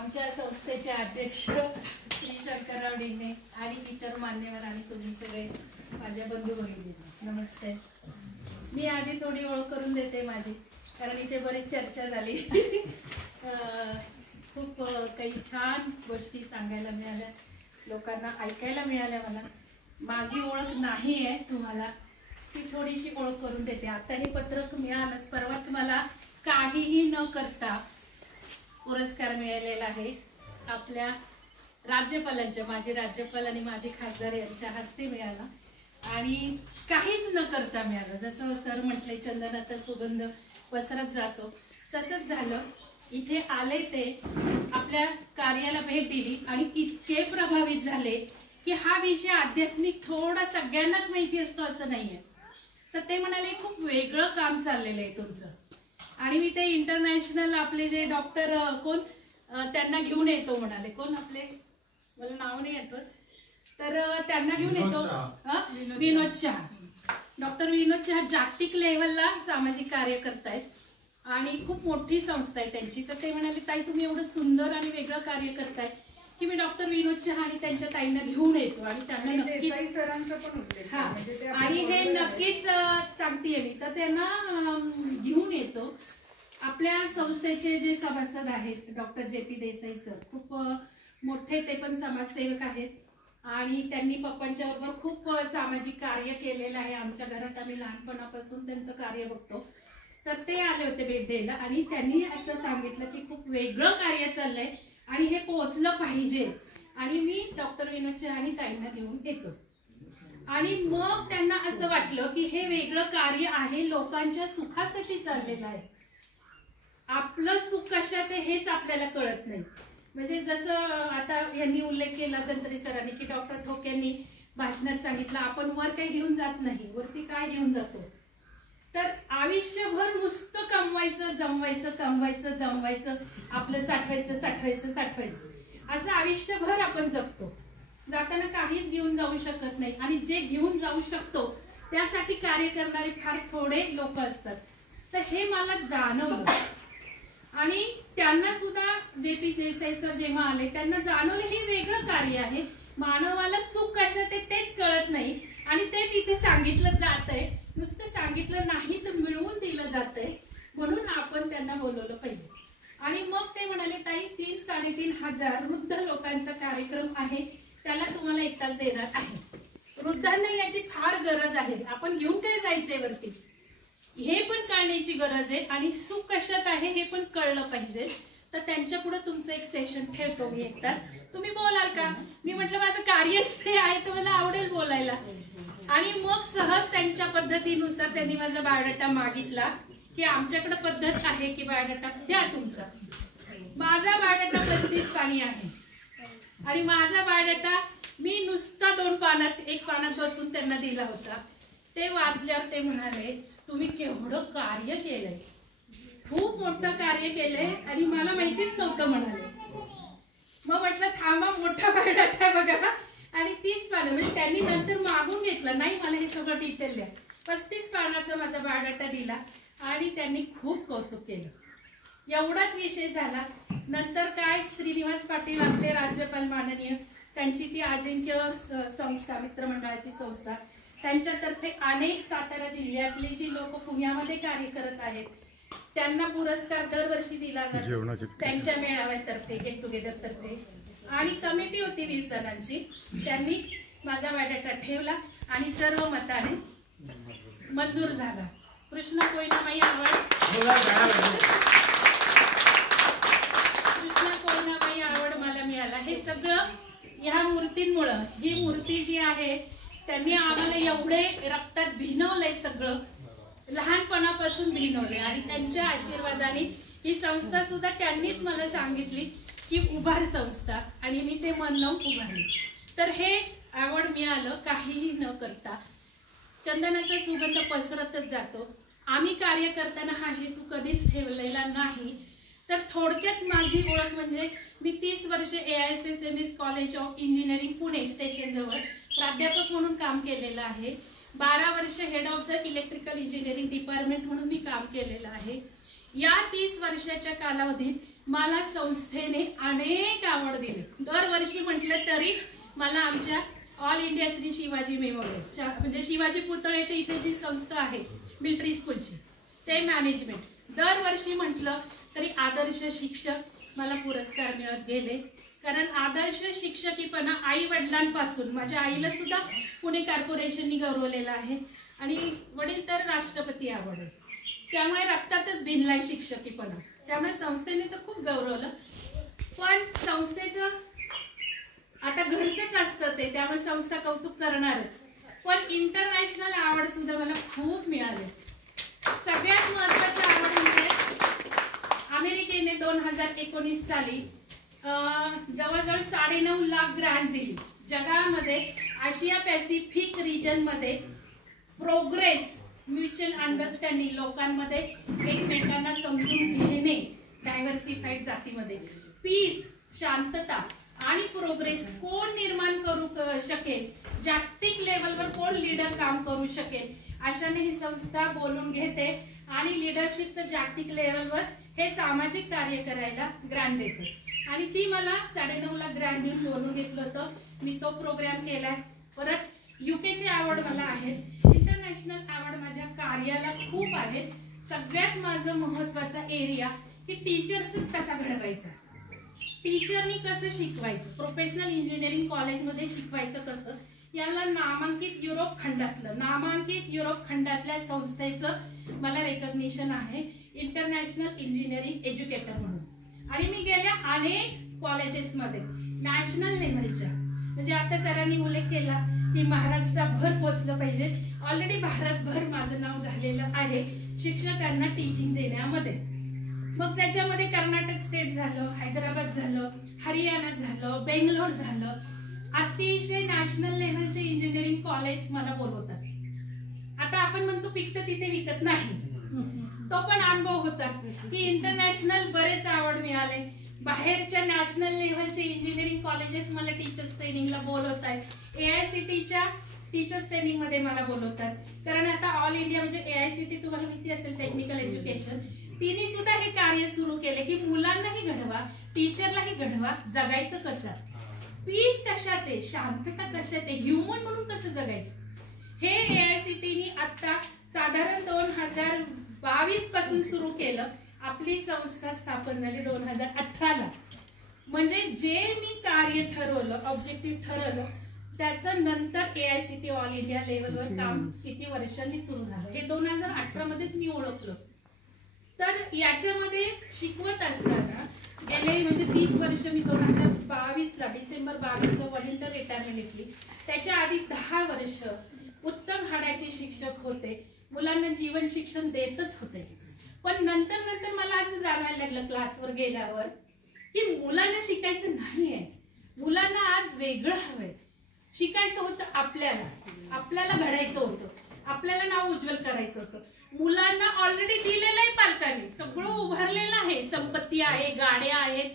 आमच्या संस्थेचे अध्यक्ष श्री शंकरराव डिंगे आणि इतर मान्यवर आणि तुम्ही सगळे माझ्या बंधू भगिनी नमस्ते। मी आधी थोडी ओळख करून देते माझी, कारण इथे बरीच चर्चा झाली। खूप काही छान गोष्टी सांगायला मिळाल्या, लोकांना ऐकायला मिळाल्या। मला माझी ओळख नाही आहे तुम्हाला, ती थोडीशी ओळख करून देते। आता हे पत्रक मिळालंच, परवाच मला काहीही न करता पुरस्कार मिळालेला आहे आपल्या राज्यपालांच्या, माझे राज्यपाल आणि माझे खासदार यांच्या हस्ते मिळाला आणि काहीच न करता मिळालं। जसं सर म्हटले चंदनाचा सुगंध पसरत जातो तसंच झालं। इथे आले ते आपल्या कार्याला भेट दिली आणि इतके प्रभावित झाले की हा विषय आध्यात्मिक थोडा सगळ्यांनाच माहिती असतो असं नाहीये। तर ते म्हणाले खूप वेगळं काम चाललेलं आहे तुमचं, आणि मी ते इंटरनॅशनल आपले जे डॉक्टर कोण त्यांना घेऊन येतो म्हणाले। कोण आपले, मला नाव नाही आठवत, तर त्यांना घेऊन येतो। विनोद शहा, डॉक्टर विनोद शहा जागतिक लेवलला सामाजिक कार्य करतायत आणि खूप मोठी संस्था आहे त्यांची। तर ते म्हणाले ताई तुम्ही एवढं सुंदर आणि वेगळं कार्य करताय की मी डॉक्टर विनोद शहा आणि त्यांच्या ताईंना घेऊन येतो आणि त्यांना नक्कीच सरांचं पण उल्लेख आणि हे नक्कीच सांगतेय मी, तर त्यांना घेऊन येतो। आपल्या संस्थेचे जे सभासद आहेत डॉक्टर JP देसाई सर, खूप मोठे ते पण समाजसेवक आहेत आणि त्यांनी पप्पांच्या बरोबर खूप सामाजिक कार्य केलेलं आहे। आमच्या घरात आम्ही लहानपणापासून त्यांचं कार्य बघतो। तर ते आले होते भेट द्यायला आणि त्यांनी असं सांगितलं की खूप वेगळं कार्य चाललंय आणि हे पोहोचलं पाहिजे आणि मी डॉक्टर विनोद शहा आणि ताईंना घेऊन येतो। आणि मग त्यांना असं वाटलं की हे वेगळं कार्य आहे, लोकांच्या सुखासाठी चाललेलं आहे। आपलं सुख कशात आहे हेच आपल्याला कळत नाही। म्हणजे जसं आता यांनी उल्लेख केला जंत्री सरांनी की डॉक्टर ठोक यांनी भाषणात सांगितलं आपण वर काही घेऊन जात नाही, वरती काय घेऊन जातो, तर आयुष्यभर नुसतं कमवायचं जमवायचं, कमवायचं जमवायचं, आपलं साठवायचं साठवायचं साठवायचं असं आयुष्यभर आपण जगतो। जाताना काहीच घेऊन जाऊ शकत नाही आणि जे घेऊन जाऊ शकतो त्यासाठी कार्य करणारे फार थोडे लोक असतात। तर हे मला जाणवलं आणि त्यांना सुद्धा JP देसाई सर जेव्हा आले त्यांना जाणवलं हे वेगळं कार्य आहे, मानवाला सुख कशात आहे तेच कळत नाही आणि तेच इथे सांगितलं जातंय। नुसतं सांगितलं नाही तर मिळवून दिलं जातंय, म्हणून आपण त्यांना बोलवलं पाहिजे। आणि मग ते म्हणाले ताई 3-3.5 हजार वृद्ध लोकांचा कार्यक्रम आहे, त्याला तुम्हाला 1 तास देणार आहे। वृद्धांना याची फार गरज आहे, आपण घेऊन काय जायचंय वरती हे पण कळण्याची गरज आहे आणि सुख कशात आहे हे पण कळलं पाहिजे। तर त्यांच्या पुढे तुमचं एक सेशन ठेवतो मी 1 तास, तुम्ही बोलाल का? मी म्हटलं माझं कार्यच ते आहे तर मला आवडेल बोलायला। आणि मग सहज त्यांच्या पद्धतीनुसार त्यांनी माझा बायोडाटा मागितला की आमच्याकडे पद्धत आहे की बायोडाटा द्या तुमचा। माझा बायोडाटा 35 पानी आहे आणि माझा बायोडाटा मी नुसता 2 पानात 1 पानात बसून त्यांना दिला होता। ते वाचल्यावर ते म्हणाले तुम्ही केवढं कार्य केलंय, खूप मोठं कार्य केलंय आणि मला माहितीच नव्हतं म्हणाले। मग म्हटलं थांबा मोठा बायोडाटा बघा आणि 30 पानं, म्हणजे त्यांनी नंतर मागून घेतलं नाही मला हे सगळं डिटेल द्या। 35 पानाचा माझा बायोडाटा दिला आणि त्यांनी खूप कौतुक केलं। एवढाच विषय झाला। नंतर काय श्रीनिवास पाटील आपले राज्यपाल माननीय, त्यांची ती अजिंक्य संस्था मित्रमंडळाची संस्था, त्यांच्यातर्फे अनेक सातारा जिल्ह्यातले जी लोक पुण्यामध्ये कार्य करत आहेत त्यांना पुरस्कार दरवर्षी दिला जातो त्यांच्या मेळाव्यातर्फे, गेट टुगेदर तर्फे। आणि कमिटी होती 20 जणांची, त्यांनी माझा बायोडाटा ठेवला आणि सर्व मताने मंजूर झाला। कृष्णा कोयनाबाई आवड, कृष्णा कोयनाबाई आवड मला मिळाला। हे सगळं ह्या मूर्तींमुळे, ही मूर्ती जी आहे त्यांनी आम्हाला एवढे रक्तात भिनवलंय, सगळं लहानपणापासून भिनवले आणि त्यांच्या आशीर्वादाने ही संस्था सुद्धा त्यांनीच मला सांगितली की उभार संस्था आणि मी ते मन लावून उभारली। तर हे आवड मिळालं काहीही न करता। चंदनाचा सुगंध पसरतच जातो। आम्ही कार्य करताना हा हेतू कधीच ठेवलेला नाही। तर थोडक्यात माझी ओळख म्हणजे मी 30 वर्ष AISSMS college of engineering Pune station जवळ प्राध्यापक म्हणून काम केलेलं आहे। 12 वर्ष head of the electrical engineering department म्हणून मी काम केलेलं आहे। या 30 वर्षाच्या कालावधीत मला संस्थेने अनेक अवॉर्ड दिले. दरवर्षी म्हटलं तरी मला आमच्या all India Shri Shivaji memorials म्हणजे शिवाजी पुतळ्याच्या इथे जी संस्था आहे मिलिटरी स्कूलची ते मॅनेजमेंट दरवर्षी म्हटलं तरी आदर्श शिक्षक मला पुरस्कार मिळत गेले. कारण आदर्श शिक्षकीपणा आई वडिलांपासून माझ्या आईला सुद्धा पुणे कॉर्पोरेशननी गौरवलेलं आहे आणि वडील तर राष्ट्रपती अवॉर्ड, त्यामुळे रक्तातच भिनलाय शिक्षकीपणा. त्यामुळे संस्थेने तर खूप गौरवलं. पण संस्थेचं आता घरचंच असतं ते, त्यामुळे संस्था कौतुक करणारच. पण इंटरनॅशनल अवॉर्ड सुद्धा मला खूप मिळाले. सगळ्यात महत्वाचा अवॉर्ड म्हणजे अमेरिकेने 2019 साली जवळजवळ 9.5 लाख ग्रँट दिली. जगामध्ये आशिया पॅसिफिक रिजन मध्ये प्रोग्रेस, म्युच्युअल अंडरस्टँडिंग, लोकांमध्ये एकमेकांना समजून घेणे, डायव्हर्सिफाईड जातीमध्ये पीस, शांतता आणि प्रोग्रेस कोण निर्माण करू शकेल, जागतिक लेवलवर कोण लीडर काम करू शकेल, अशाने ही संस्था बोलून घेते आणि लीडरशिपचं जागतिक लेवलवर हे सामाजिक कार्य करायला ग्रँट देते. आणि ती मला 9.5 लाख ग्रँट देऊन बोलून घेतलं होतं. मी तो प्रोग्राम केलाय. परत युकेचे अवॉर्ड मला आहेत. इंटरनॅशनल अवॉर्ड माझ्या कार्याला खूप आहेत. सगळ्यात माझं महत्वाचा एरिया की टीचर्सच कसा घडवायचा, टीचरनी कसं शिकवायचं, प्रोफेशनल इंजिनिअरिंग कॉलेजमध्ये शिकवायचं कसं, याला नामांकित युरोप खंडातल्या संस्थेचं मला रेकग्निशन आहे इंटरनॅशनल इंजिनिअरिंग एज्युकेटर म्हणून. आणि मी गेल्या अनेक कॉलेजेसमध्ये नॅशनल लेव्हलच्या, म्हणजे आता सरांनी उल्लेख केला की महाराष्ट्रभर पोहोचलं पाहिजे. ऑलरेडी भारतभर माझं नाव झालेलं आहे शिक्षकांना टीचिंग देण्यामध्ये. मग त्याच्यामध्ये कर्नाटक स्टेट झालं, हैदराबाद झालं, हरियाणा झालं, बेंगलोर झालं. अतिशय नॅशनल लेव्हलचे इंजिनिअरिंग कॉलेज मला बोलवतात. आता आपण म्हणतो पिकतं तिथे विकत नाही, तो पण अनुभव होता की इंटरनॅशनल बरेच अवॉर्ड मिळाले. बाहेरच्या नॅशनल लेव्हलचे इंजिनिअरिंग कॉलेजेस मला टीचर्स ट्रेनिंगला बोलवतात. AICTच्या टीचर्स ट्रेनिंग मध्ये मला बोलवतात. कारण आता ऑल इंडिया म्हणजे AICT तुम्हाला माहिती असेल टेक्निकल एज्युकेशन, तिने सुद्धा हे कार्य सुरू केले की मुलांनाही घडवा, टीचरलाही घडवा. जगायचं कशात, पीस कशात आहे, शांतता कशात आहे, ह्युमन म्हणून कसं जगायचं, हे AICTनी आता साधारण 2022 पासून सुरू केलं. आपली संस्था स्थापन झाली 2018ला. म्हणजे जे मी कार्य ठरवलं, ऑब्जेक्टिव्ह ठरवलं, त्याचं नंतर AICT ऑल इंडिया लेवलवर काम किती वर्षांनी सुरू झालं हे 2018 मध्येच मी ओळखलं. तर याच्यामध्ये शिकवत असताना गेले म्हणजे 30 वर्ष मी 2022ला डिसेंबर 22ला व्हॉलंटियर रिटायरमेंट घेतली. त्याच्या आधी 10 वर्ष उत्तम हाडाचे शिक्षक होते, मुलांना जीवन शिक्षण देतच होते. पण नंतर मला असं जाणवायला लागलं क्लासवर गेल्यावर की मुलांना शिकायचं नाहीये, मुलांना आज वेगळं हवंय. शिकायचं होतं आपल्याला घडायचं होतं, आपल्याला नाव उज्ज्वल करायचं होतं. मुलांना ऑलरेडी दिलेलं आहे पालकांनी, सगळं उभारलेलं आहे, संपत्ती आहे, गाड्या आहेत,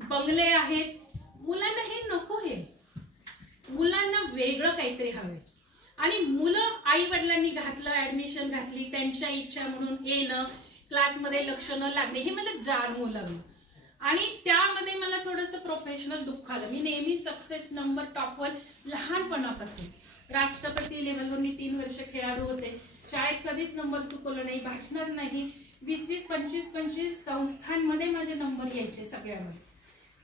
बंगले आहेत. मुलांना हे नको, हे मुलांना वेगळं काहीतरी हवंय. आणि मुलं आई वडिलांनी घातलं, ऍडमिशन घातली, त्यांच्या इच्छा म्हणून येणं, क्लासमध्ये लक्ष न लागणे, हे मला जाणवू लागलं. आणि त्यामध्ये मला थोडंसं प्रोफेशनल दुःख आलं. मी नेहमी सक्सेस नंबर टॉपवर लहानपणापासून, राष्ट्रपती लेवलवर मी 3 वर्ष खेळाडू होते, शाळेत कधीच नंबर चुकवलं नाही, भाषणात नाही, 20-20, 25-25 संस्थांमध्ये माझे नंबर यायचे सगळ्यामध्ये.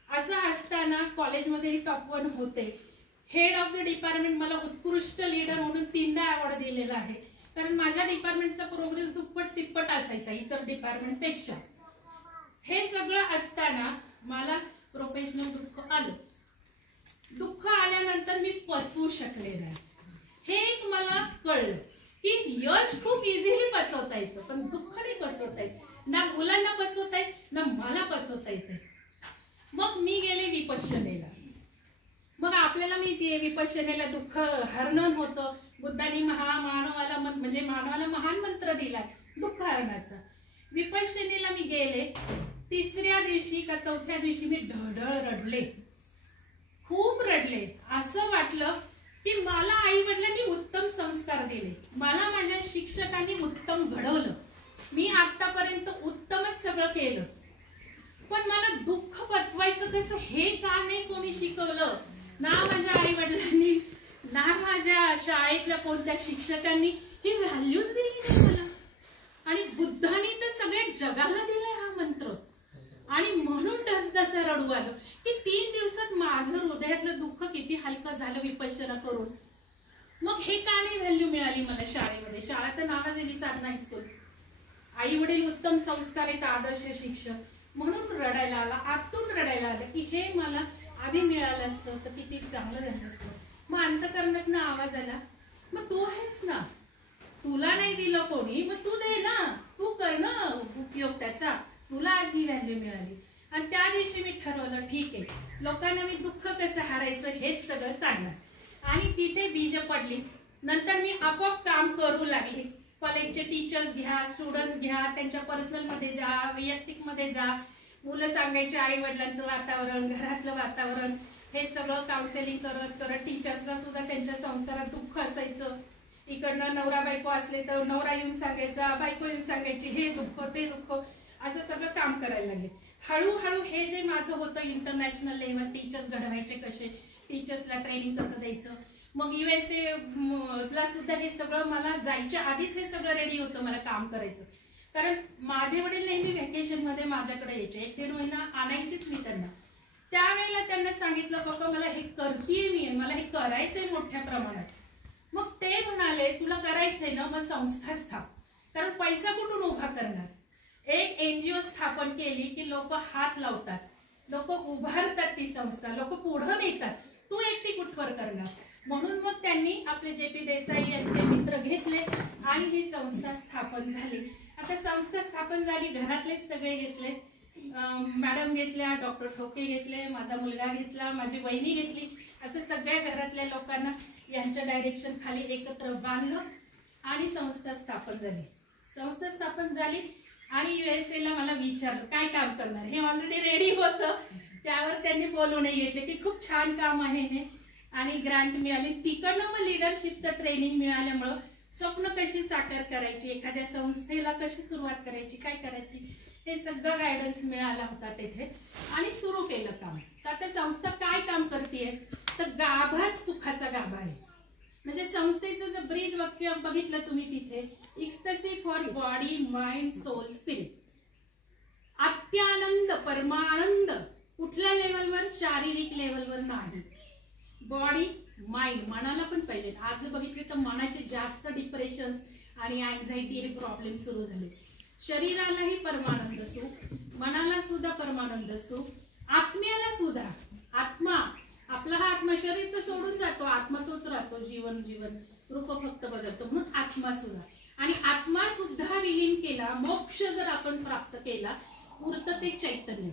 असं असताना कॉलेजमध्ये टॉप 1 होते. हेड ऑफ द डिपार्टमेंट मला उत्कृष्ट लीडर म्हणून 3दा अवॉर्ड दिलेला आहे. कारण माझ्या डिपार्टमेंटचा प्रोग्रेस दुप्पट तिप्पट असायचा इतर डिपार्टमेंट पेक्षा. हे सगळं असताना मला प्रोफेशनल दुःख आलं. दुःख आल्यानंतर मी पचवू शकले नाही. हे मला कळलं की यश खूप इझिली पचवता येतं, पण दुःख नाही पचवता येत. ना मुलांना पचवता येत, ना मला पचवता येते. मग मी गेले विपश्यनेला. मग आपल्याला माहितीये विपश्यनेला दुःख हरणं होतं. बुद्धांनी मानवाला महान मंत्र दिलाय दुःख हरणाचा. विपश्यनेला मी गेले. 3ऱ्या दिवशी का 4थ्या दिवशी मी ढळढळ रडले, खूप रडले. असं वाटलं की मला आई वडिलांनी उत्तम संस्कार दिले, मला माझ्या शिक्षकांनी उत्तम घडवलं, मी आतापर्यंत उत्तमच सगळं केलं, पण मला दुःख पचवायचं कसं हे का नाही कोणी शिकवलं ना. माझ्या आई वडिलांनी ना माझ्या शाळेतल्या कोणत्या शिक्षकांनी ही व्हॅल्यूज दिली नाही मला. आणि बुद्धांनी तर सगळ्या जगाला दिलाय हा मंत्र. आणि म्हणून तसं रडू आलं की 3 दिवसात माझं हृदयातलं दुःख किती हलकं झालं विपश्यना करून. मग हे का नाही व्हॅल्यू मिळाली मला शाळेमध्ये. शाळा तर नावाजलेली साधना हायस्कूल. आई वडील उत्तम संस्कार आहेत, आदर्श शिक्षक, म्हणून रडायला आला, आतून रडायला आलं की हे मला आधी मिळालं असतं तर किती चांगलं झालं असतं. मग अंतकरणात ना आवाज आला, मग तू आहेस ना, तुला नाही दिलं कोणी, मग तू दे ना, तू कर ना उपयोग त्याचा, तुला आज ही व्हॅल्यू मिळाली. आणि त्या दिवशी मी ठरवलं ठीक आहे, लोकांना मी दुःख कसं हारायचं हेच सगळं सांगणार. आणि तिथे बीज पडली. नंतर मी आपोआप काम करू लागले. कॉलेजचे टीचर्स घ्या, स्टुडंट्स घ्या, त्यांच्या पर्सनल मध्ये जा, वैयक्तिक मध्ये जा. मुलं सांगायचे आई वडिलांचं वातावरण, घरातलं वातावरण, हे सगळं काउन्सिलिंग करत करत टीचर्सला सुद्धा त्यांच्या संसारात दुःख असायचं. इकडनं नवरा बायको असले तर नवरा येऊन सांगायचा, बायको येऊन सांगायची, हे दुःख ते दुःख, असं सगळं काम करायला लागले. हळूहळू हे जे माझं होतं इंटरनॅशनल लेव्हल, टीचर्स घडवायचे कसे, टीचर्सला ट्रेनिंग कसं द्यायचं, मग USA ला सुद्धा हे सगळं मला जायच्या आधीच हे सगळं रेडी होतं मला काम करायचं. कारण माझे वडील नेहमी व्हॅकेशन मध्ये माझ्याकडे यायचे, 1-1.5 महिना आणायचीच मी त्यांना. त्यावेळेला त्यांना सांगितलं बाबा मला हे करतेय मी, मला हे करायचंय मोठ्या प्रमाणात. मग ते म्हणाले तुला करायचंय ना, मग संस्था स्थाप, कारण पैसा कुठून उभा करणार. एक NGO स्थापन केली की लोक हात लावतात, लोक उभारतात ती संस्था, लोक पुढे नेतात, तू एकटी कुठवर करणार. म्हणून मग त्यांनी आपले JP देसाई यांचे मित्र घेतले आणि ही संस्था स्थापन झाली. आता संस्था स्थापन झाली, घरातलेच सगळे घेतले, मॅडम घेतल्या, डॉक्टर ठोके घेतले, माझा मुलगा घेतला, माझी वहिनी घेतली, असं सगळ्या घरातल्या लोकांना यांच्या डायरेक्शन खाली एकत्र बांधलं आणि संस्था स्थापन झाली. संस्था स्थापन झाली आणि USA ला मला विचारलं काय काम करणार. हे ऑलरेडी रेडी होतं, त्यावर त्यांनी बोलून घेतले की खूप छान काम आहे हे, आणि ग्रांट मिळाली. तिकडनं मग लिडरशिपचं ट्रेनिंग मिळाल्यामुळं स्वप्न कशी साकार करायची, एखाद्या संस्थेला कशी सुरुवात करायची, काय करायची, हे सगळं गायडन्स मिळाला होता तिथे. आणि सुरू केलं काम. तर आता संस्था काय काम करतेय तर गाभाच सुखाचा गाभा आहे. म्हणजे संस्थेचं जर ब्रीद वाक्य बघितलं तुम्ही तिथे, ecstasy for body mind soul spirit. अत्यानंद परमानंद कुठल्या लेवलवर, शारीरिक लेवलवर नाही, बॉडी माइंड, मनाला पण पाहिजे. आज बघितले तर मनाचे जास्त डिप्रेशन आणि अँझायटी हे प्रॉब्लेम सुरू झाले. शरीरालाही परमानंद सुख, मनाला सुद्धा परमानंद सुख, आत्म्याला सुद्धा. आत्मा आपला हा आत्मा, शरीर तर सोडून जातो, आत्मा तोच राहतो, जीवन जीवन रूप फक्त बदलतो, म्हणून आत्मा सुद्धा. आणि आत्मा सुद्धा विलीन केला, मोक्ष जर आपण प्राप्त केला, उरतं ते चैतन्य.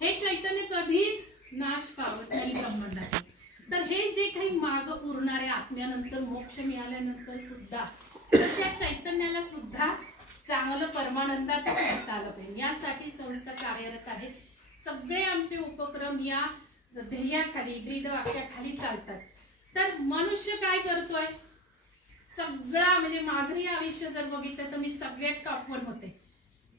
हे चैतन्य कधीच नाश पावत नाही ब्रह्मांडात. तर हे जे काही माग उरणारे आत्म्यानंतर मोक्ष मिळाल्यानंतर सुद्धा त्या चैतन्याला सुद्धा चांगलं परमानंदात ठेवता आलं पाहिजे, यासाठी संस्था कार्यरत आहे. सगळे आमचे उपक्रम या ध्येयाखाली, ब्रीद वाक्याखाली चालतात. तर मनुष्य काय करतोय, सगळा म्हणजे माझंही आयुष्य जर बघितलं तर मी सगळ्यात टॉप 1 होते.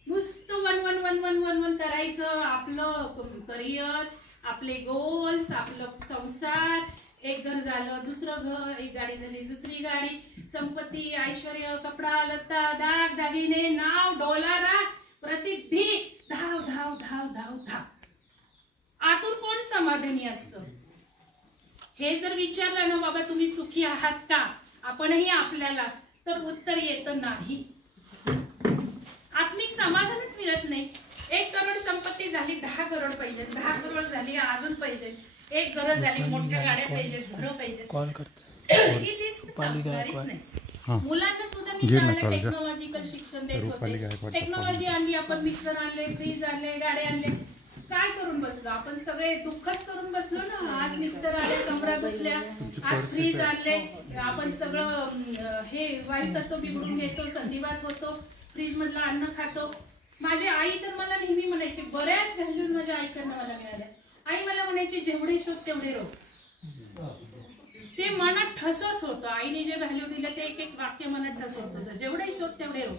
नुसतं वन करायचं, आपलं करिअर, आपले गोल्स, आपलं संसार, एक घर झालं, दुसरं घर, एक गाडी झाली, दुसरी गाडी, संपत्ती, ऐश्वर्य, कपडा लत्ता, दाग दागिने, नाव, डोलारा, प्रसिद्धी, धाव धाव धाव धाव धाव. आतून कोण समाधानी असतं. हे जर विचारलं ना बाबा तुम्ही सुखी आहात का, आपणही आपल्याला, तर उत्तर येतं नाही. आत्मिक समाधानच मिळत नाही. 1 करोड संपत्ती झाली, 10 करोड पाहिजे, 10 करोड झाली अजून पाहिजे, 1 घरं झाली, मोठ्या गाड्या पाहिजे, घरं पाहिजे, ही लिस्ट संपणारीच नाही. मुलांना सुद्धा मी त्यावेळेला टेक्नॉलॉजिकल शिक्षण देत होते. टेक्नॉलॉजी आणली आपण, मिक्सर आणले, फ्रीज आणले, गाड्या आणले, काय करून बसलो आपण, सगळे दुःखच करून बसलो ना. आज मिक्सर आले, कमरा बसल्या, आज फ्रीज आणले, आपण सगळं हे वायू तत्व बिघडून घेतो, संधिवात होतो, फ्रीज मधलं अन्न खातो. माझी आई तर मला नेहमी म्हणायची, बऱ्याच व्हॅल्यूज माझ्या आईकडनं मला मिळाल्या. आई मला म्हणायची जेवढे शोध तेवढे रोग. ते मनात ठसत होतं. आईने जे व्हॅल्यू दिले ते एक एक वाक्य मनात ठसत होतं, जेवढे शोध तेवढे रोग.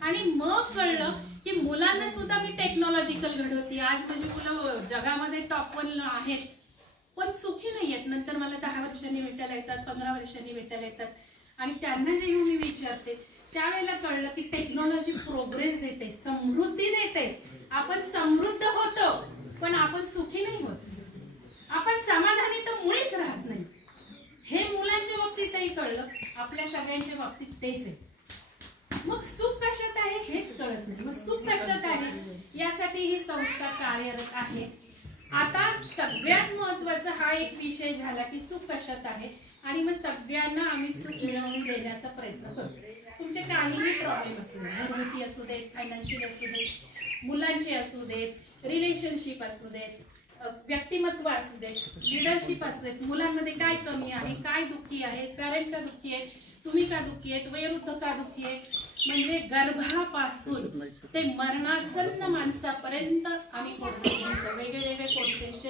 आणि मग कळलं की मुलांना सुद्धा मी टेक्नॉलॉजिकल घडवते. आज माझी मुलं जगामध्ये टॉप 1 आहेत, पण सुखी नाही आहेत. नंतर मला 10 वर्षांनी भेटायला येतात, 15 वर्षांनी भेटायला येतात, आणि त्यांना जेव्हा मी विचारते त्यावेळेला कळलं की टेक्नॉलॉजी प्रोग्रेस देते, समृद्धी देते. आपण समृद्ध होतो पण आपण सुखी नाही होत, आपण समाधानी तर मुळीच राहत नाही. हे मुलांच्या बाबतीतही कळलं, आपल्या सगळ्यांच्या बाबतीत तेच आहे. मग सुख कशात आहे हेच कळत नाही. मग सुख कशात आहे यासाठी ही संस्था कार्यरत आहे. आता सगळ्यात महत्वाचा हा एक विषय झाला की सुख कशात आहे, आणि मग सगळ्यांना आम्ही सुख मिळवून देण्याचा प्रयत्न करतो. तुमचे काहीही प्रॉब्लेम असू दे, घरगुती असू देत, फायनान्शियल असू देत, मुलांचे असू देत, रिलेशनशिप असू देत, व्यक्तिमत्व असू देत, लिडरशिप असू देत, मुलांमध्ये काय कमी आहे, काय दुःखी आहे, पॅरेंट का दुःखी आहे, तुम्ही का दुःखी आहेत, वयोवृद्ध का दुःखी आहे, म्हणजे गर्भापासून ते मरणासन्न माणसापर्यंत आम्ही कोर्सेस घेतो. वेगवेगळे कोर्सेसचे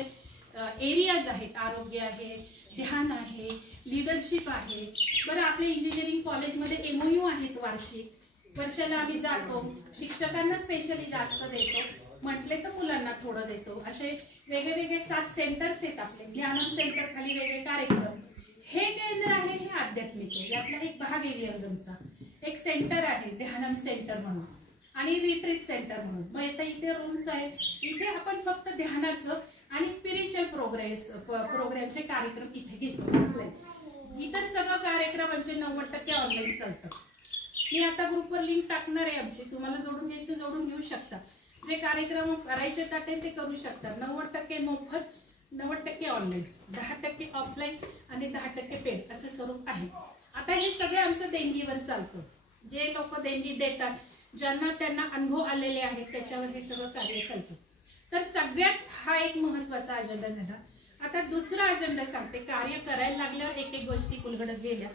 एरियाज आहेत. आरोग्य आहे, ध्यान आहे, लिडरशिप आहे. बरं, आपल्या इंजिनिअरिंग कॉलेजमध्ये MOU आहेत वार्षिक, वर्षाला आम्ही जातो. शिक्षकांना स्पेशली जास्त देतो, म्हटले तर मुलांना थोडं देतो. असे वेगवेगळे 7 सेंटर्स आहेत आपले. ज्ञानम सेंटर खाली वेगळे कार्यक्रम. हे केंद्र आहे हे आध्यात्मिक आहे, यातला एक भाग आहे विहंगमचा. एक सेंटर आहे ध्यानम सेंटर म्हणून, आणि रिट्रीट सेंटर म्हणून. मग इथे रूम्स आहेत. इथे आपण फक्त ध्यानाचं आणि स्पिरिच्युअल प्रोग्रामचे कार्यक्रम इथे घेतो. इतर सगळं कार्यक्रम आमचे 90% ऑनलाईन चालतं. मी आता ग्रुपवर लिंक टाकणार आहे आमची, तुम्हाला जोडून घ्यायचं जोडून घेऊ शकता. जे कार्यक्रम करायचे ते करू शकता. 90% मोफत, 90% ऑनलाईन, 10% ऑफलाईन आणि 10% पेड असं स्वरूप आहे. आता हे सगळं आमचं देणगीवर चालतं. जे लोक देणगी देतात, ज्यांना त्यांना अनुभव आलेले आहेत, त्याच्यावर हे सगळं कार्य चालतं. तर सगळ्यात हा एक महत्वाचा अजेंडा झाला. आता दुसरा अजेंडा सांगते. कार्य करायला लागल्यावर एक एक गोष्टी उलगडत गेल्या,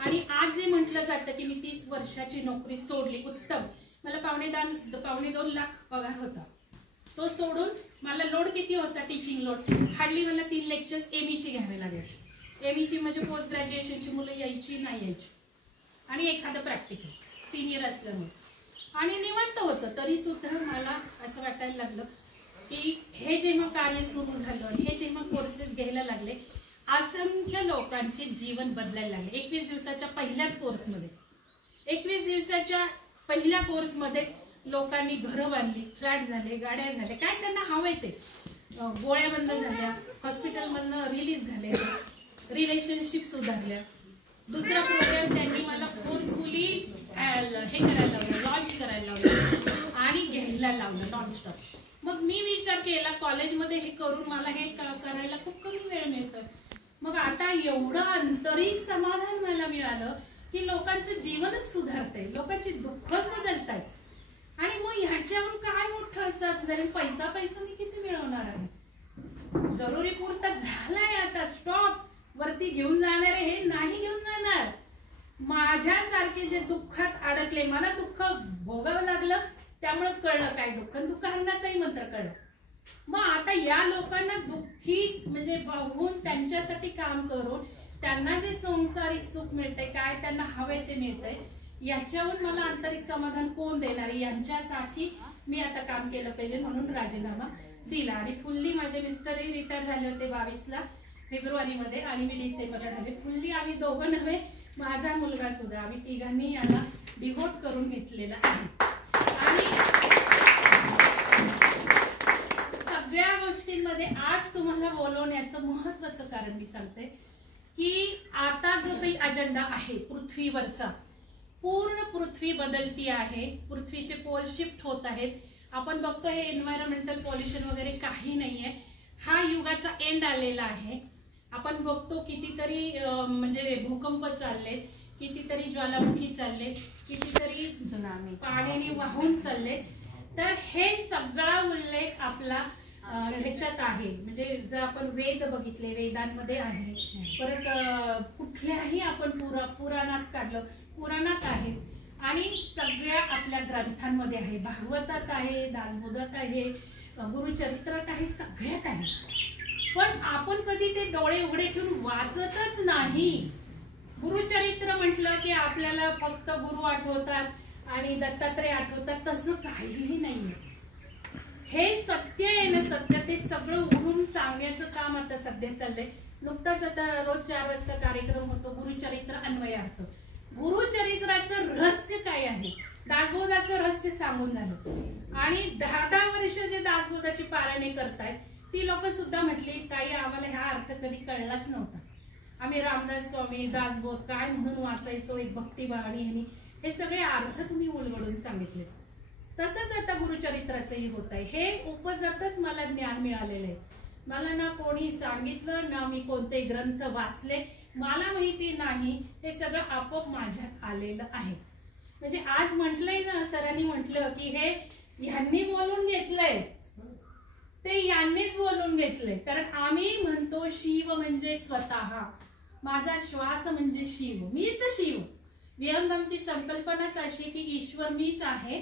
आणि आज जे म्हटलं जातं की मी 30 वर्षाची नोकरी सोडली, उत्तम. मला 1.5-2 लाख पगार होता. तो सोडून मला लोड किती होता, टीचिंग लोड. हार्डली मला 3 लेक्चर्स एमईची घ्यावे लागायची. एमईची म्हणजे पोस्ट ग्रॅज्युएशनची मुलं यायची नाही यायची, आणि एखादं प्रॅक्टिकल सिनियर असल्यामुळे, आणि निवांत होतं. तरी सुद्धा मला असं वाटायला लागलं की हे जेव्हा कार्य सुरू झालं, हे जेव्हा कोर्सेस घ्यायला लागले, असंख्य लोकांचे जीवन बदलायला लागले. 21 दिवसाच्या पहिल्याच कोर्समध्ये, 21 दिवसाच्या पहिल्या कोर्समध्ये लोकांनी घरं बांधली, फ्लॅट झाले, गाड्या झाले, काय त्यांना हवंय ते. गोळ्या बंद झाल्या, हॉस्पिटलमधनं रिलीज झाले, रिलेशनशिप सुधारल्या. दुसरा प्रोग्राम त्यांनी मला फोर्सफुली हे करायला लावलं, लॉन्च करायला लावलं आणि घ्यायला लावलं नॉनस्टॉप. मग मी विचार केला, कॉलेजमध्ये हे करून मला हे करायला खूप कमी वेळ मिळतोय. मग आता एवढं आंतरिक समाधान मला मिळालं की लोकांचं जीवनच सुधारतंय, लोकांची दुःखच बदलतायत. आणि मग ह्याच्यावरून काय मोठं असं असणार, पैसा मी किती मिळवणार आहे, जरुरी पुरता झालाय, आता स्टॉप. वरती घेऊन जाणारे हे नाही घेऊन जाणार. माझ्यासारखे जे दुःखात अडकले, मला दुःख भोगावं लागलं, त्यामुळे कळलं काय दुःख, दुःख हरण्याचाही मंत्र कळलं. मग आता या लोकांना दुःखी म्हणजे पाहून त्यांच्यासाठी काम करून त्यांना जे संसारिक सुख मिळतंय, काय त्यांना हवंय ते मिळतंय, याच्यावर मला आंतरिक समाधान कोण देणार, यांच्यासाठी मी आता काम केलं पाहिजे, म्हणून राजीनामा दिला. आणि फुल्ली माझे मिस्टरही रिटायर झाले होते 22 फेब्रुवारीमध्ये, आणि मी डिसेंबरला झाले. फुल्ली आम्ही दोघं नव्हे, माझा मुलगा सुद्धा, आम्ही तिघांनी याला डिव्होट करून घेतलेला आहे. आणि सगळ्या गोष्टींमध्ये आज तुम्हाला बोलवण्याचं महत्वाचं कारण मी सांगते की आता जो काही अजेंडा आहे पृथ्वीवरचा, पूर्ण पृथ्वी बदलती आहे, पृथ्वीचे पोल शिफ्ट होत आहेत. आपण बघतो हे एन्व्हायरमेंटल पॉल्युशन वगैरे काही नाहीये, हा युगाचा एंड आलेला आहे. आपण बघतो कितीतरी म्हणजे भूकंप चाललेत, कितीतरी ज्वालामुखी चालले, कितीतरी पाण्याने वाहून चालले. तर हे सगळा उल्लेख आपला ह्याच्यात आहे. म्हणजे जर आपण वेद बघितले, वेदांमध्ये आहे, परत कुठल्याही आपण पुराणात काढलं, पुराणात आहे, आणि सगळ्या आपल्या ग्रंथांमध्ये आहे. भागवतात आहे, दासबोधात आहे, गुरुचरित्रात आहे, सगळ्यात आहे. पण आपण कधी ते डोळे उघडे ठेवून वाचतच नाही. गुरुचरित्र म्हटलं की आपल्याला फक्त गुरु आठवतात, आणि दत्तात्रय आठवतात, तसं काहीही नाहीये. हे सत्य आहे ना, सत्य ते सगळं उघडून सांगण्याचं काम आता सध्या चाललंय. नुकताच आता रोज 4 वाजता कार्यक्रम होतो, गुरुचरित्र अन्वयार्थ. गुरुचरित्राचं रहस्य काय आहे, दासबोधाचं रहस्य सांगून झालं. आणि 10 वर्ष जे दासबोधाची पारायणे करतायत ती लोक सुद्धा म्हटली, ताई आम्हाला हा अर्थ कधी कळलाच नव्हता. आम्ही रामदास स्वामी दासबोध काय म्हणून वाचायचो, एक भक्तिवाणी ह्यानी हे सगळे अर्थ तुम्ही उलगडून सांगितले. तसंच आता गुरुचरित्राचंही होत आहे. हे उपजतच मला ज्ञान मिळालेलं आहे. मला ना कोणी सांगितलं ना मी कोणते ग्रंथ वाचले, मला माहिती नाही, हे सगळं आपोआप माझ्यात आलेलं आहे. म्हणजे आज म्हटलंय ना, सरांनी म्हटलं की हे ह्यांनी बोलून घेतलंय, ते यांनीच बोलून घेतलंय. कारण आम्ही म्हणतो शिव म्हणजे स्वतः, माझा श्वास म्हणजे शिव, मीच शिव. विहंगमची संकल्पनाच अशी की ईश्वर मीच आहे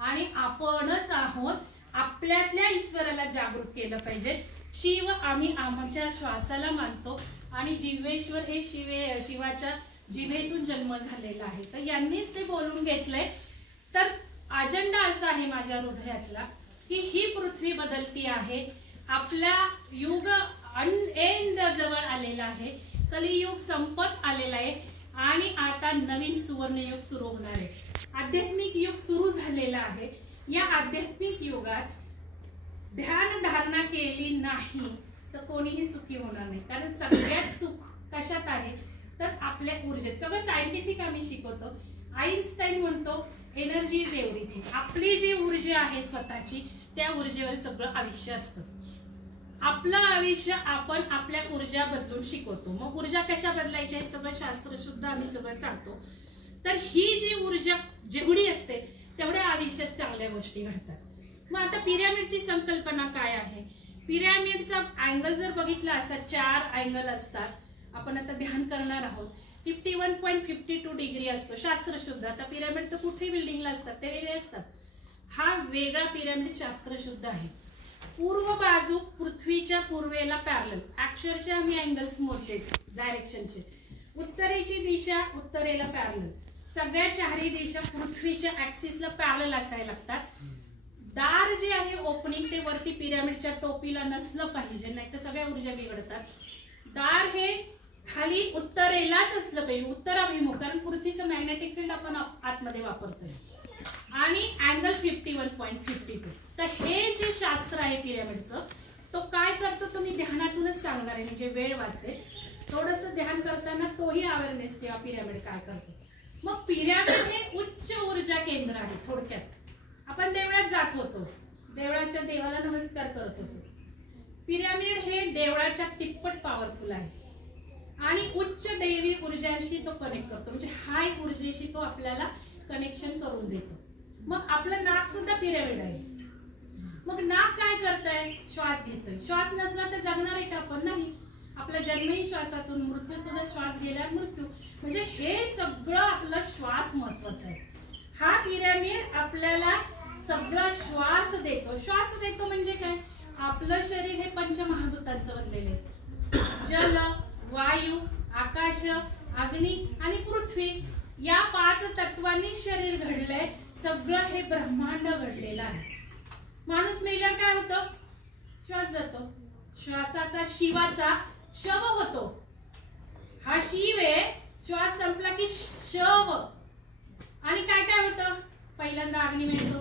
आणि आपणच आहोत. आपल्यातल्या ईश्वराला जागृत केलं पाहिजे. शिव आम्ही आमच्या श्वासाला मानतो आणि जिव्हेश्वर हे शिवाच्या जिभेतून जन्म झालेला आहे. तर यांनीच ते बोलून घेतलंय. तर अजेंडा असा आहे माझ्या हृदयातला की ही पृथ्वी बदलती आहे. आपला युग एंड जवळ आलेला आहे, कलियुग संपत आलेला आहे आणि आता नवीन सुवर्णयुग सुरू होणार आहे. आध्यात्मिक युग सुरू झालेला आहे. या आध्यात्मिक युगात ध्यान धारणा केली नाही तर कोणीही सुखी होणार नाही. कारण सगळ्यात सुख कशात आहे तर आपल्या ऊर्जेत. सगळं सायंटिफिक आम्ही शिकवतो. आईन्स्टाईन म्हणतो एनर्जी इज एव्हरीथिंग. आपली जी ऊर्जा आहे स्वतःची, त्या ऊर्जेवर सगळं आयुष्य असतं. आपलं आयुष्य आपण आपल्या ऊर्जा बदलून शिकवतो. मग ऊर्जा कशा बदलायच्या हे सगळं शास्त्र सुद्धा आम्ही सगळं सांगतो. तर ही जी ऊर्जा जेवढी असते तेवढ्या आयुष्यात चांगल्या गोष्टी घडतात. मग आता पिरॅमिडची संकल्पना काय आहे. पिरॅमिडचा अँगल जर बघितला असा 4 अँगल असतात. आपण आता ध्यान करणार आहोत. 51.52 डिग्री असतो शास्त्र शुद्ध. आता पिरॅमिड तर कुठेही बिल्डिंगला असतात, ते वेगळे असतात. हा वेगळा पिरॅमिड शास्त्र शुद्ध आहे. पूर्व बाजू पृथ्वीच्या पूर्वेला पॅरलल, अक्षरशः मी अँगल्स मोजले डायरेक्शनचे. उत्तरेची दिशा उत्तरेला पॅरलल, सगळ्या 4ही दिशा पृथ्वीच्या ऍक्सिसला पॅरलल असायला लागतात. दार जे आहे ओपनिंग ते वरती पिरॅमिडच्या टोपीला नसलं पाहिजे, नाही तर सगळ्या ऊर्जा बिघडतात. दार हे खाली उत्तरेलाच असलं पाहिजे, उत्तराभिमुख, कारण पृथ्वीचं मॅग्नेटिक फील्ड आपण आतमध्ये वापरतोय. आणि अँगल 51.52. तर हे जे शास्त्र आहे पिरॅमिडचं, तो काय करतो तो मी ध्यानातूनच सांगणार आहे. म्हणजे वेळ वाचेल थोडंसं ध्यान करताना तोही अवेअरनेस ठेवा पिरॅमिड काय करतो. मग पिरॅमिड हे उच्च ऊर्जा केंद्र आहे. थोडक्यात आपण देवळात जात होतो, देवळाच्या देवाला नमस्कार करत होतो. पिरॅमिड हे देवळाच्या तिप्पट पॉवरफुल आहे आणि उच्च दैवी ऊर्जांशी तो कनेक्ट करतो. म्हणजे हाय ऊर्जेशी तो आपल्याला कनेक्शन करून देतो. मग आपलं नाक सुद्धा पिरॅमिड आहे. मग नाक काय करतंय, श्वास घेतोय. श्वास नसला तर जगणार आहे का आपण, नाही. आपला जन्मही श्वासातून, मृत्यू सुद्धा श्वास गेल्यावर मृत्यू. म्हणजे हे सगळं आपला श्वास महत्वाचा आहे. हा पिरॅमिड आपल्याला सगळा श्वास देतो. श्वास देतो म्हणजे काय, आपलं शरीर हे पंचमहाभूतांचं बनलेलं आहे. जल, वायू, आकाश, अग्नी आणि पृथ्वी या 5 तत्वांनी शरीर घडलंय. सगळं हे ब्रह्मांड घडलेलं आहे. माणूस मेल्यावर काय होतं, श्वास जातो. श्वासाचा शिवाचा शव होतो. हा शिव आहे. श्वास संपला की शव. आणि काय काय होतं, पहिल्यांदा अग्नी मिळतो,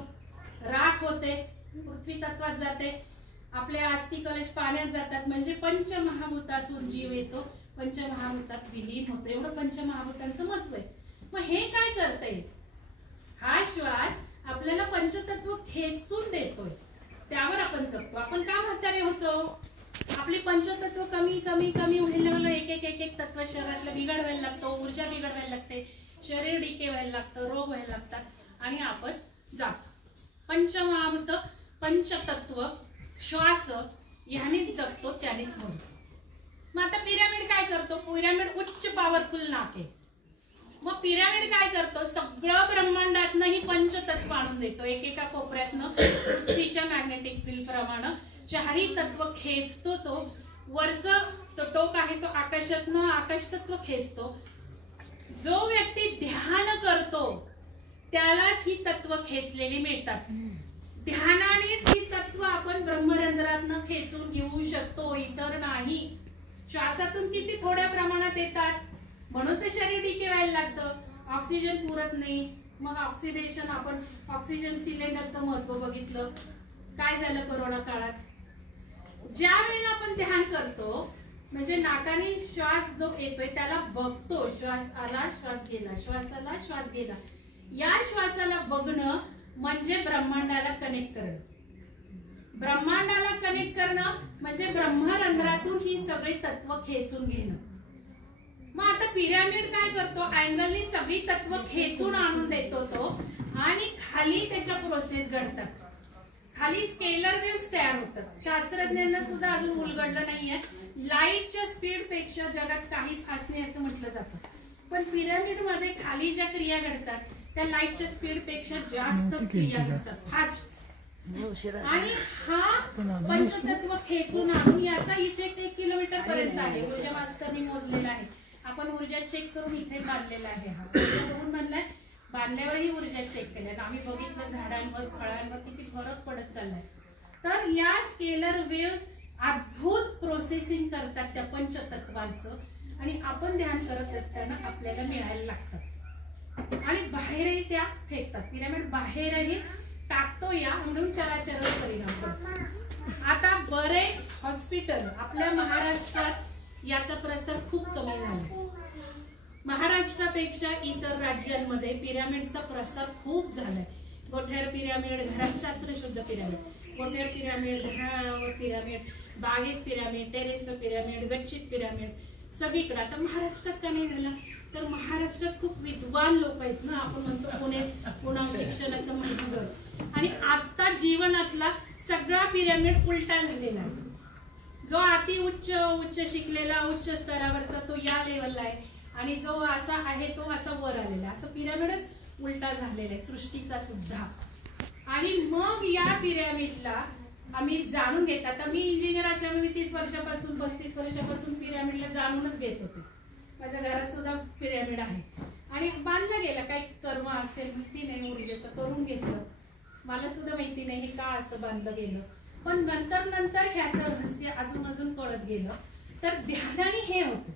राख होते, पृथ्वी तत्वात जाते, आपले अस्थि कलश पाण्यात जातात. म्हणजे पंचमहाभूतातून जीव येतो, पंचमहाभूतात विलीन होतो. एवढं पंचमहाभूतांचं महत्व आहे. मग हे काय करतंय, हा श्वास आपल्याला पंचतत्व खेचून देतोय, त्यावर आपण जगतो. आपण का म्हातारे होतो, आपले पंचतत्व कमी कमी कमी व्हायला लागलं. एक तत्व शरीरातलं बिघडवायला लागतं, ऊर्जा बिघडवायला लागते, शरीर डिके व्हायला लागतं, रोग व्हायला लागतात आणि आपण जातो. पंचमहाभूत, पंचतत्व, श्वास ह्यानेच जगतो, त्यानेच मरतो. मग आता पिरॅमिड काय करतो, पिरॅमिड उच्च पॉवरफुल नाक आहे. मग पिरॅमिड काय करतो, सगळं ब्रह्मांडातनं ही पंचतत्व आणून देतो. एकेका कोपऱ्यातनं पृथ्वीच्या मॅग्नेटिक फील्ड प्रमाणे 4ही तत्व खेचतो. तो वरचं तो टोक आहे तो आकाशातनं आकाश तत्व खेचतो. जो व्यक्ती ध्यान करतो त्यालाच ही तत्व खेचलेली मिळतात. ध्यानानेच ही तत्व आपण ब्रह्मरंध्रातनं खेचून घेऊ शकतो, इतर नाही. श्वासातून किती थोड्या प्रमाणात येतात, म्हणून ते शरीर डिके व्हायला लागतं. ऑक्सिजन पुरत नाही, मग ऑक्सिडेशन. आपण ऑक्सिजन सिलेंडरचं महत्व बघितलं. काय झालं कोरोना काळात, ज्या वेळेला आपण ध्यान करतो म्हणजे नाकाने श्वास जो येतोय त्याला बघतो, श्वास आला श्वास गेला, श्वास आला श्वास गेला. या श्वासाला बघणं म्हणजे ब्रह्मांडाला कनेक्ट करणं. ब्रह्मांडाला कनेक्ट करणं म्हणजे ब्रह्मरंध्रातून ही सगळी तत्व खेचून घेणं. मग आता पिरॅमिड काय करतो, अँगलनी सगळी तत्व खेचून आणून देतो तो, आणि खाली त्याच्या प्रोसेस घडतात. खाली स्केलर वेव्स तयार होतात. शास्त्रज्ञांना सुद्धा अजून उलगडलं नाहीये. लाईटच्या स्पीड पेक्षा जगात काही खास नाही असं म्हटलं जातं, पण पिरॅमिड मध्ये खाली ज्या क्रिया घडतात त्या लाईटच्या स्पीड पेक्षा जास्त क्रिया घडतात, फास्ट. आणि हा पंचतत्व खेचून आणून याचा इफेक्ट 1 किलोमीटर पर्यंत आहे. ऊर्जा मास्टरनी मोजलेला आहे. आपण ऊर्जा चेक करून इथे बांधलेला आहे. हा म्हणून म्हणलाय, बांधल्यावरही ऊर्जा चेक केल्या. आम्ही बघितलं झाडांवर फळांवर किती फरक पडत चाललाय. तर या स्केलर वेव्स अद्भुत प्रोसेसिंग करतात त्या पंचतत्वांचं, आणि आपण ध्यान करत असताना आपल्याला मिळायला लागतात. आणि बाहेरही त्या फेकतात. पिरॅमिड बाहेरही टाकतो या, म्हणून चराचरावर परिणाम करतो. आता बरेच हॉस्पिटल आपल्या महाराष्ट्रात याचा प्रसार खूप कमी झाला. महाराष्ट्रापेक्षा इतर राज्यांमध्ये पिरॅमिडचा प्रसार खूप झालाय. गोठ्यावर पिरॅमिड, घरात शास्त्रशुद्ध पिरॅमिड, गोठ्यावर पिरॅमिड, घरावर पिरॅमिड, बागेत पिरॅमिड, टेरेसवर पिरॅमिड, गच्चीत पिरॅमिड, सगळीकडे. आता महाराष्ट्रात का नाही झाला, तर महाराष्ट्रात खूप विद्वान लोक आहेत ना. आपण म्हणतो पुणे शिक्षणाचं महानगर, आणि आता जीवनातला सगळा पिरॅमिड उलटा झालेला आहे. जो अति उच्च शिकलेला, उच्च स्तरावरचा तो या लेवलला आहे, आणि जो असा आहे तो असा वर आलेला आहे. असं पिरॅमिडच उलटा झालेला आहे सृष्टीचा सुद्धा. आणि मग या पिरॅमिडला आम्ही जाणून घेत. आता मी इंजिनियर असल्यामुळे मी 30 वर्षापासून 35 वर्षापासून पिरॅमिडला जाणूनच घेत होते. माझ्या घरात सुद्धा पिरॅमिड आहे, आणि बांधलं गेलं. काही कर्म असेल माहिती नाही, ऊर्जेचं करून घेतलं. मला सुद्धा माहिती नाही का असं बांधलं गेलं, पण नंतर ह्याचं रहस्य अजून कळत गेलं. तर ध्यानाने हे होतं.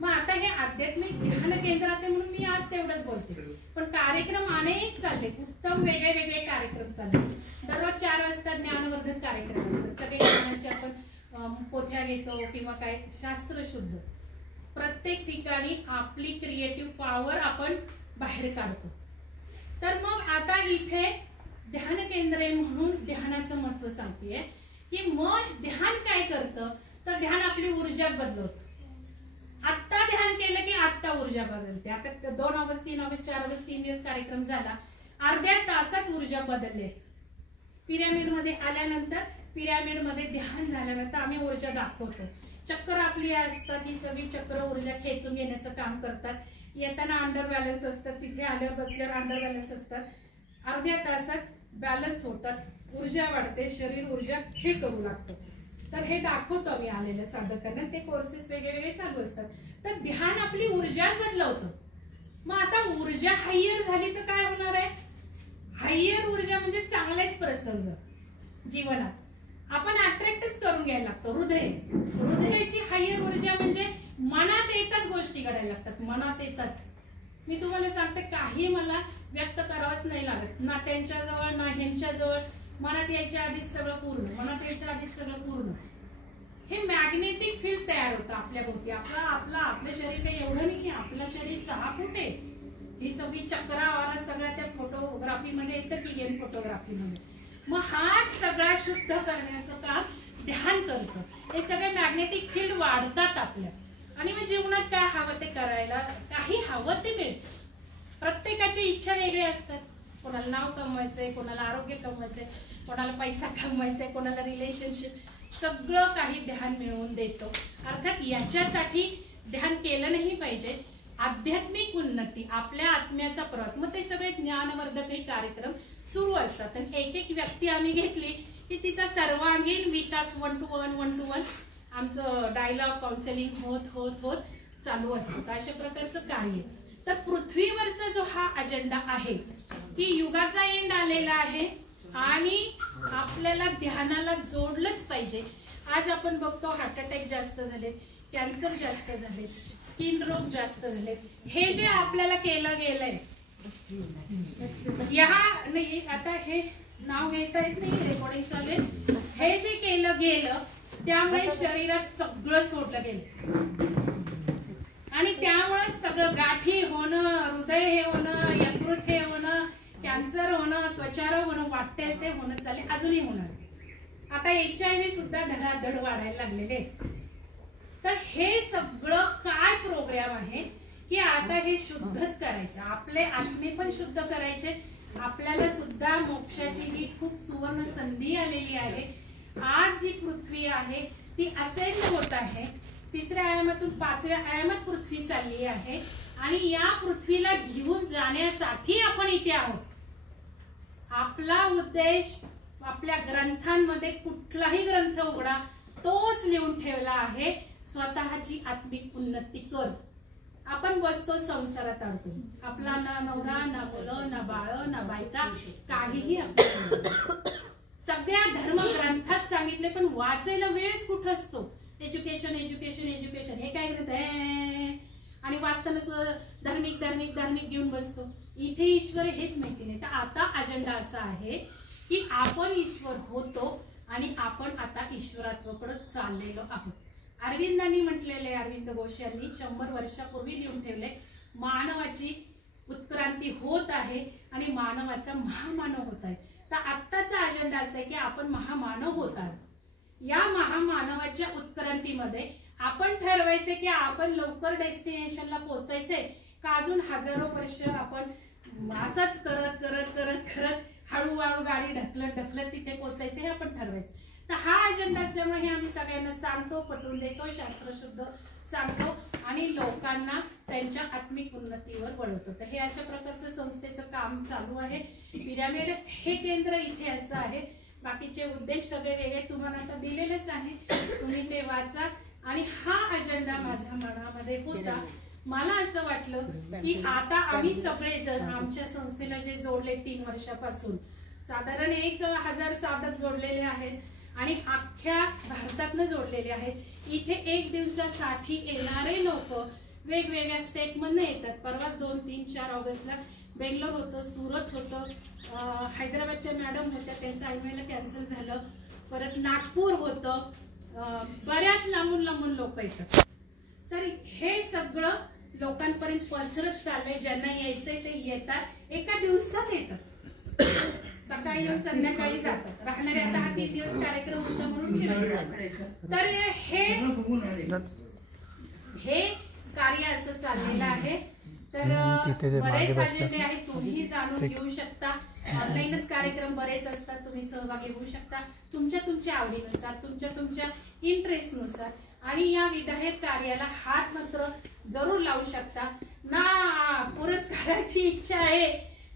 मग आता हे आध्यात्मिक ध्यान केंद्रात आहे म्हणून मी आज तेवढंच बोलते, पण कार्यक्रम अनेक चालले, उत्तम वेगळे कार्यक्रम चालले. दररोज 4 वाजता ज्ञानवर्धक कार्यक्रम असतात. सगळे ज्ञानाचे आपण पोथ्या घेतो किंवा काय शास्त्रशुद्ध. प्रत्येक ठिकाणी आपली क्रिएटिव्ह पॉवर आपण बाहेर काढतो. तर मग आता इथे ध्यान केंद्र आहे म्हणून ध्यानाचं महत्व सांगतेय की मग ध्यान काय करतं, तर ध्यान आपली ऊर्जा बदलवतं. आत्ता ध्यान केलं की आत्ता ऊर्जा बदलते. आता 2 ऑगस्ट 3 ऑगस्ट 4 ऑगस्ट 3 दिवस कार्यक्रम झाला, अर्ध्या तासात ऊर्जा बदलले. पिरॅमिड मध्ये आल्यानंतर, पिरॅमिड मध्ये ध्यान झाल्यानंतर आम्ही ऊर्जा दाखवतो. चक्र आपली असतात, ही सगळी चक्र ऊर्जा खेचून घेण्याचं काम करतात. येताना अंडर बॅलन्स असतात, तिथे आल्यावर बसल्यावर अंडर बॅलन्स असतात. अर्ध्या तासात बॅलन्स होतात, ऊर्जा वाढते, शरीर ऊर्जा हे करू लागतं. तर हे दाखवतो आम्ही आलेल्या साधकांना. ते कोर्सेस वेगळे चालू असतात. तर ध्यान आपली ऊर्जा बदलवतं. मग आता ऊर्जा हायर झाली तर काय होणार आहे, हायर ऊर्जा म्हणजे चांगलेच प्रसंग जीवनात आपण अट्रॅक्टच करून घ्यायला लागतो. हृदयाची हायर ऊर्जा म्हणजे मनात येतात गोष्टी घडायला लागतात, मनात येतात. मी तुम्हाला सांगते, काही मला व्यक्त करावंच नाही लागत, ना त्यांच्या जवळ ना ह्यांच्या जवळ. मनात यायच्या आधीच सगळं पूर्ण, मनात यायच्या आधीच सगळं पूर्ण. हे मॅग्नेटिक फील्ड तयार होतं आपल्या भोवती. आपलं शरीर काही एवढं नाही, आपलं शरीर 6 फूट आहे. ही सगळी चक्रावारा सगळ्या त्या फोटोग्राफीमध्ये येतं की एन फोटोग्राफीमध्ये. मग हा सगळा शुद्ध करण्याचं काम ध्यान करतं. हे सगळे मॅग्नेटिक फील्ड वाढतात आपल्या, आणि मग जीवनात काय हवं ते करायला, काही हवं ते मिळतं. प्रत्येकाची इच्छा वेगळी असतात. कोणाला नाव कमवायचंय, कोणाला आरोग्य कमवायचंय, कोणाला पैसा कमवायचाय, कोणाला रिलेशनशिप, सगळं काही ध्यान मिळवून देतो. अर्थात याच्यासाठी ध्यान केलं नाही पाहिजे. आध्यात्मिक उन्नती, आपल्या आत्म्याचा प्रवास, मग ते सगळे ज्ञानवर्धक कार्यक्रम सुरू असतात. आणि एक व्यक्ती आम्ही घेतली की तिचा सर्वांगीण विकास 1 to 1 आमचं डायलॉग काउन्सिलिंग होत चालू असतं. अशा प्रकारचं कार्य. तर पृथ्वीवरचा जो हा अजेंडा आहे की युगाचा एंड आलेला आहे आणि आपल्याला ध्यानाला जोडलंच पाहिजे. आज आपण बघतो हार्ट अटॅक जास्त झाले, कॅन्सर जास्त झाले, स्किन रोग जास्त झाले. हे जे आपल्याला केलं गेलंय या नाही, आता हे नाव घेता येत नाही, रेकॉर्डिंग चालू आहे. हे जे केलं गेलं त्यामुळे शरीरात सगळं सोडलं गेलं आणि त्यामुळे सगळं गाठी होणं, हृदय हे होणं, यकृत हे होणं, कॅन्सर होणं, त्वचारोग होणं, वाटेल ते होणं चालेल, अजूनही होणार. आता HIV सुद्धा धडाधड वाढायला लागलेले आहेत. तर हे सगळं काय प्रोग्राम आहे की आता हे शुद्धच करायचं, आपले आत्मे पण शुद्ध करायचे. आपल्याला सुद्धा मोक्षाची ही खूप सुवर्ण संधी आलेली आहे. आज जी पृथ्वी आहे ती असेंड होत आहे. 3ऱ्या आयामातून 5व्या आयामात पृथ्वी चालली आहे आणि या पृथ्वीला घेऊन जाण्यासाठी आपण इथे आहोत. आपला उद्देश आपल्या ग्रंथांमध्ये कुठलाही ग्रंथ उघडा तोच लिहून ठेवला आहे, स्वतःची आत्मिक उन्नती कर. आपण बसतो संसारात अडकून, आपला ना नवरा ना मुलं ना बाळ ना बायका काहीही आपल्याला. सगळ्या धर्म ग्रंथात सांगितले पण वाचायला वेळच कुठं असतो. एज्युकेशन एज्युकेशन एज्युकेशन हे काय ग्रंथ आहे आणि वाचताना सुद्धा धार्मिक धार्मिक धार्मिक घेऊन बसतो. इथे ईश्वर हेच माहिती नाही. तर आता अजेंडा असा आहे की आपण ईश्वर होतो आणि आपण आता ईश्वरात्वाकडे चाललेलो आहोत. अरविंदांनी म्हटलेले, अरविंद घोष यांनी 100 वर्षापूर्वी लिहून ठेवले, मानवाची उत्क्रांती होत आहे आणि मानवाचा महामानव होत आहे. तर आत्ताचा अजेंडा असा आहे की आपण महामानव होत आहोत. या महामानवाच्या उत्क्रांतीमध्ये आपण ठरवायचे की आपण लवकर डेस्टिनेशनला पोहोचायचे का अजून हजारो वर्ष आपण असंच करत करत करत करत हळूहळू गाडी ढकलत ढकलत तिथे पोहोचायचे हे आपण ठरवायचं. तर हा अजेंडा असल्यामुळे हे आम्ही सगळ्यांना सांगतो, पटवून देतो, शास्त्रशुद्ध सांगतो आणि लोकांना त्यांच्या आत्मिक उन्नतीवर वळवतो. तर हे अशा प्रकारचं संस्थेचं काम चालू आहे. पिरामिड हे केंद्र इथे असं आहे. बाकीचे उद्देश सगळे वेगळे तुम्हाला आता दिलेलेच आहे, तुम्ही ते वाचा. आणि हा अजेंडा माझ्या मनामध्ये होता. मला असं वाटलं की आता आम्ही सगळेजण आमच्या संस्थेला जे जोडले 3 वर्षापासून साधारण 1000 साधक जोडलेले आहेत आणि अख्ख्या भारतातनं जोडलेले आहेत. इथे 1 दिवसासाठी येणारे लोक वेगवेगळ्या स्टेटमधनं येतात. परवाच 2, 3, 4 ऑगस्टला बेंगलोर होतं, सुरत होतं, हैदराबादच्या मॅडम होत्या, त्यांचं ऐनवेळेला कॅन्सल झालं. परत नागपूर होतं, बऱ्याच लांबून लांबून लोक येतात. तर हे सगळं लोकांपर्यंत पसरत चाललंय. ज्यांना यायचंय ते येतात, एका दिवसात येतात, सकाळी येऊन संध्याकाळी जातात. राहणारे आता हा 3 दिवस कार्यक्रम होता म्हणून तर हे कार्य असं चाललेलं आहे. तर बरेच अजेंडे आहेत, तुम्ही जाणून घेऊ शकता. ऑनलाईनच कार्यक्रम बरेच असतात, तुम्ही सहभागी होऊ शकता तुमच्या तुमच्या आवडीनुसार, तुमच्या इंटरेस्टनुसार. आणि या विधायक कार्याला हात मात्र जरूर लावू शकता. ना पुरस्काराची इच्छा आहे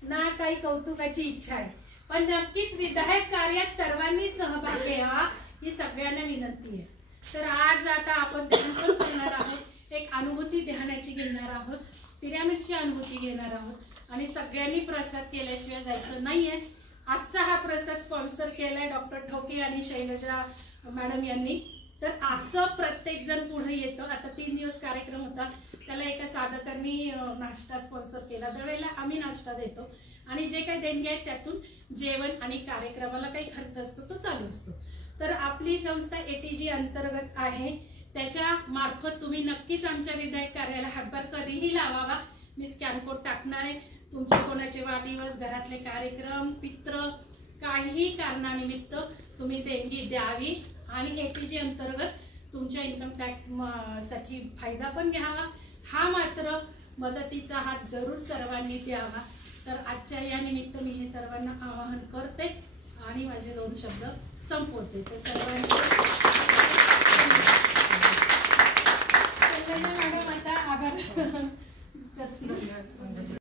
ना काही कौतुकाची इच्छा आहे, पण नक्कीच विधायक कार्यात सर्वांनी सहभाग घ्यावा ही सगळ्यांना विनंती आहे. तर आज आता आपण ध्यान पण करणार आहोत, एक अनुभूती ध्यानाची घेणार आहोत, पिरामिडची अनुभूती घेणार आहोत आणि सगळ्यांनी प्रसाद केल्याशिवाय जायचं नाहीये. आजचा हा प्रसाद स्पॉन्सर केलाय डॉक्टर ठोके आणि शैलजा मॅडम यांनी. तर असं प्रत्येक जण पुढे येतं. आता 3 दिवस कार्यक्रम होता, त्याला एका साधकांनी नाश्ता स्पॉन्सर केला. दरवेळेला आम्ही नाश्ता देतो आणि जे काही देणगी आहेत त्यातून जेवण आणि कार्यक्रमाला काही खर्च असतो तो चालू असतो. तर आपली संस्था ATG अंतर्गत आहे, त्याच्या मार्फत तुम्ही नक्कीच आमच्या विधायक कार्याला हातभार कधीही लावावा. मी स्कॅन कोड टाकणार आहे. तुमचे कोणाचे वाढदिवस, घरातले कार्यक्रम, पित्र, काहीही कारणानिमित्त तुम्ही देणगी द्यावी आणि ATG अंतर्गत तुमच्या इन्कम टॅक्स साठी फायदा पण घ्यावा. हा मात्र मदतीचा हात जरूर सर्वांनी द्यावा. तर आजच्या या निमित्त मी हे सर्वांना आवाहन करते आणि माझे 2 शब्द संपवते. तर सर्वांचे मॅडम आता आभार.